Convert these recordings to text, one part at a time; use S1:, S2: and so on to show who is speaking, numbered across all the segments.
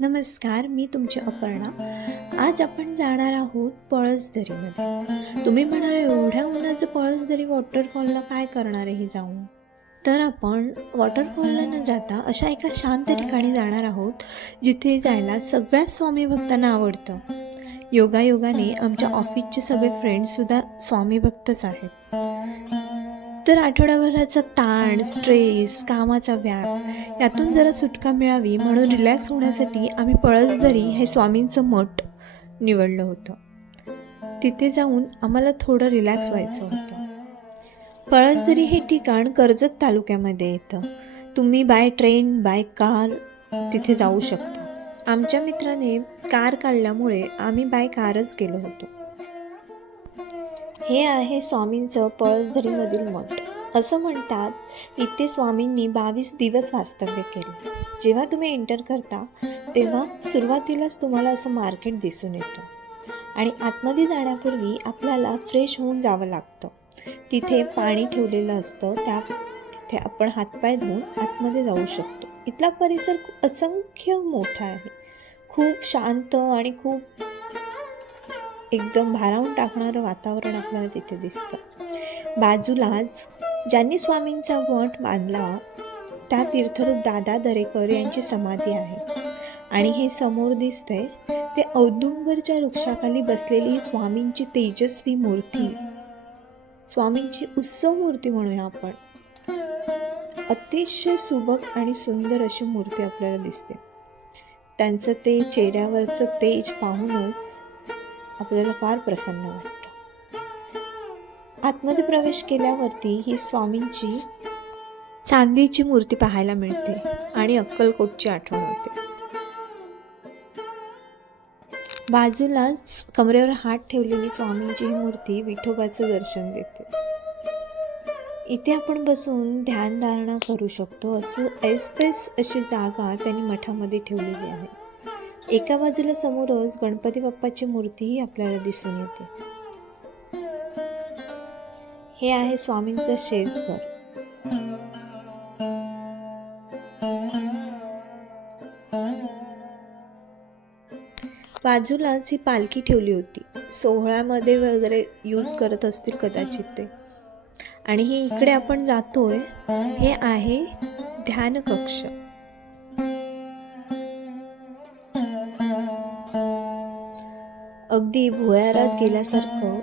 S1: नमस्कार मी तुमची अपर्णा. आज आपण जाणार आहोत पळसदरीमध्ये. तुम्ही म्हणाल एवढ्या उन्हाचं पळसदरी वॉटरफॉलला काय करणार आहे जाऊन? तर आपण वॉटरफॉलला न जाता अशा एका शांत ठिकाणी जाणार आहोत जिथे जायला सगळ्याच स्वामी भक्तांना आवडतं. योगायोगाने आमच्या ऑफिसचे सगळे फ्रेंड्ससुद्धा स्वामी भक्तच आहेत. तर आठवड्याभराचा ताण स्ट्रेस कामाचा व्याप यातून जरा सुटका मिळावी म्हणून रिलॅक्स होण्यासाठी आम्ही पळसदरी हे स्वामींचं मठ निवडलं होतं. तिथे जाऊन आम्हाला थोडं रिलॅक्स व्हायचं होतं. पळसदरी हे ठिकाण कर्जत तालुक्यामध्ये येतं. तुम्ही बाय ट्रेन बाय कार तिथे जाऊ शकता. आमच्या मित्राने कार काढल्यामुळे आम्ही बाय कारच गेलो होतो. हे आहे स्वामींचं पळसधरीमधील मठ. असं म्हणतात इथे स्वामींनी बावीस दिवस वास्तव्य केले. जेव्हा तुम्ही एंटर करता तेव्हा सुरुवातीलाच तुम्हाला असं मार्केट दिसून येतं. आणि आतमध्ये जाण्यापूर्वी आपल्याला फ्रेश होऊन जावं लागतं. तिथे पाणी ठेवलेलं असतं त्या तिथे आपण हातपाय धुवून आतमध्ये जाऊ शकतो. इथला परिसर असंख्य मोठा आहे. खूप शांत आणि खूप एकदम भारावून टाकणारं वातावरण आपल्याला तिथे दिसतं. बाजूलाच ज्यांनी स्वामींचा वट बांधला त्या तीर्थरूप दादा दरेकर यांची समाधी आहे. आणि हे समोर दिसतंय ते औदुंबरच्या वृक्षाखाली बसलेली ही स्वामींची तेजस्वी मूर्ती. स्वामींची उत्सव मूर्ती म्हणूया आपण. अतिशय सुबक आणि सुंदर अशी मूर्ती आपल्याला दिसते. त्यांचं ते चेहऱ्यावरचं तेज पाहूनच आपल्याला फार प्रसन्न वाटतं. आतमध्ये प्रवेश केल्यावरती ही स्वामींची चांदीची मूर्ती पाहायला मिळते आणि अक्कलकोटची आठवण होते. बाजूलाच कमरेवर हात ठेवलेली स्वामींची ही मूर्ती विठोबाचं दर्शन देते. इथे आपण बसून ध्यानधारणा करू शकतो. असं ऐसपैस अशी जागा त्यांनी मठामध्ये ठेवलेली आहे. एका बाजूला समोरच गणपती बाप्पाची मूर्तीही आपल्याला दिसून येते. हे आहे स्वामींचं शेजघर. बाजूलाच ही पालखी ठेवली होती. सोहळ्यामध्ये वगैरे यूज करत असतील कदाचित ते. आणि हे इकडे आपण जातोय. हे आहे ध्यानकक्ष. अगदी भुयारात गेल्यासारखं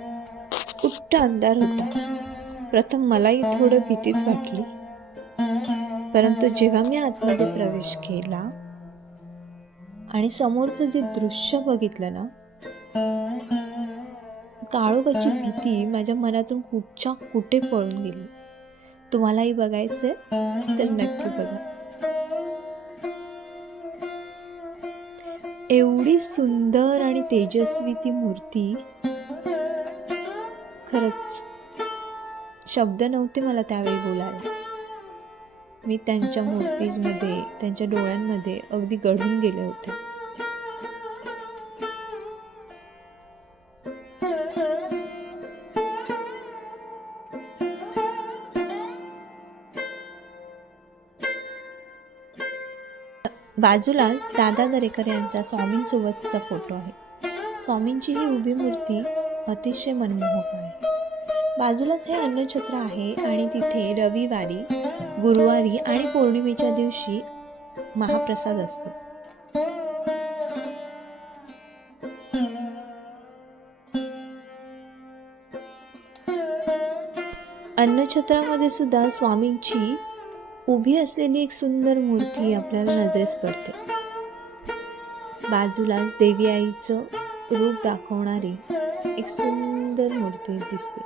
S1: उट्ट अंधार होता. प्रथम मलाही थोडं भीतीच वाटली. परंतु जेव्हा मी आतमध्ये प्रवेश केला आणि समोरचं जे दृश्य बघितलं ना काळोखाची भीती माझ्या मनातून कुठच्या कुठे पळून गेली. तुम्हालाही बघायचंय तर नक्की बघा. एवढी सुंदर आणि तेजस्वी ती मूर्ती. खरंच शब्द नव्हते मला त्यावेळी बोलायला. मी त्यांच्या मूर्तीमध्ये त्यांच्या डोळ्यांमध्ये अगदी गढून गेले होते. बाजूलाच दादा दरेकर यांचा स्वामींसोबतचा फोटो आहे. स्वामींची ही उभी मूर्ती अतिशय मनमोहक आहे. बाजूलाच हे अन्नछत्र आहे आणि तिथे रविवारी गुरुवारी आणि पौर्णिमेच्या दिवशी महाप्रसाद असतो. अन्नछत्रामध्ये सुद्धा स्वामींची उभी असलेली एक सुंदर मूर्ती आपल्याला नजरेस पडते. बाजूलाच देवी आईचं रूप दाखवणारी एक सुंदर मूर्ती दिसते.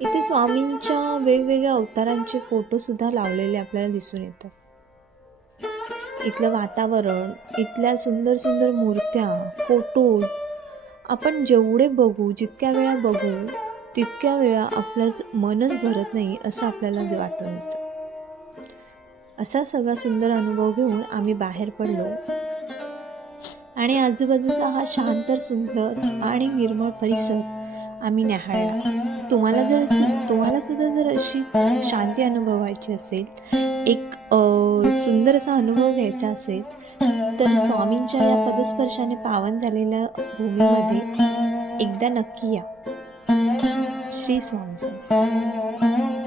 S1: इथे स्वामींच्या वेगवेगळ्या अवतारांचे फोटो सुद्धा लावलेले आपल्याला दिसून येतात. इथलं वातावरण इथल्या सुंदर सुंदर मूर्त्या फोटोज आपण जेवढे बघू जितक्या वेळा बघू तितक्या वेळा आपलं मनच भरत नाही असं आपल्याला वाटून येतं. असा सगळा सुंदर अनुभव घेऊन आम्ही बाहेर पडलो. आणि आजूबाजूचा हा शांत सुंदर आणि निर्मळ परिसर आम्ही न्याहाळला. तुम्हाला जर तुम्हाला सुद्धा जर अशी शांती अनुभवायची असेल एक सुंदर असा अनुभव घ्यायचा असेल तर स्वामींच्या या पदस्पर्शाने पावन झालेल्या भूमीमध्ये एकदा नक्की या. શ્રી સ્વામી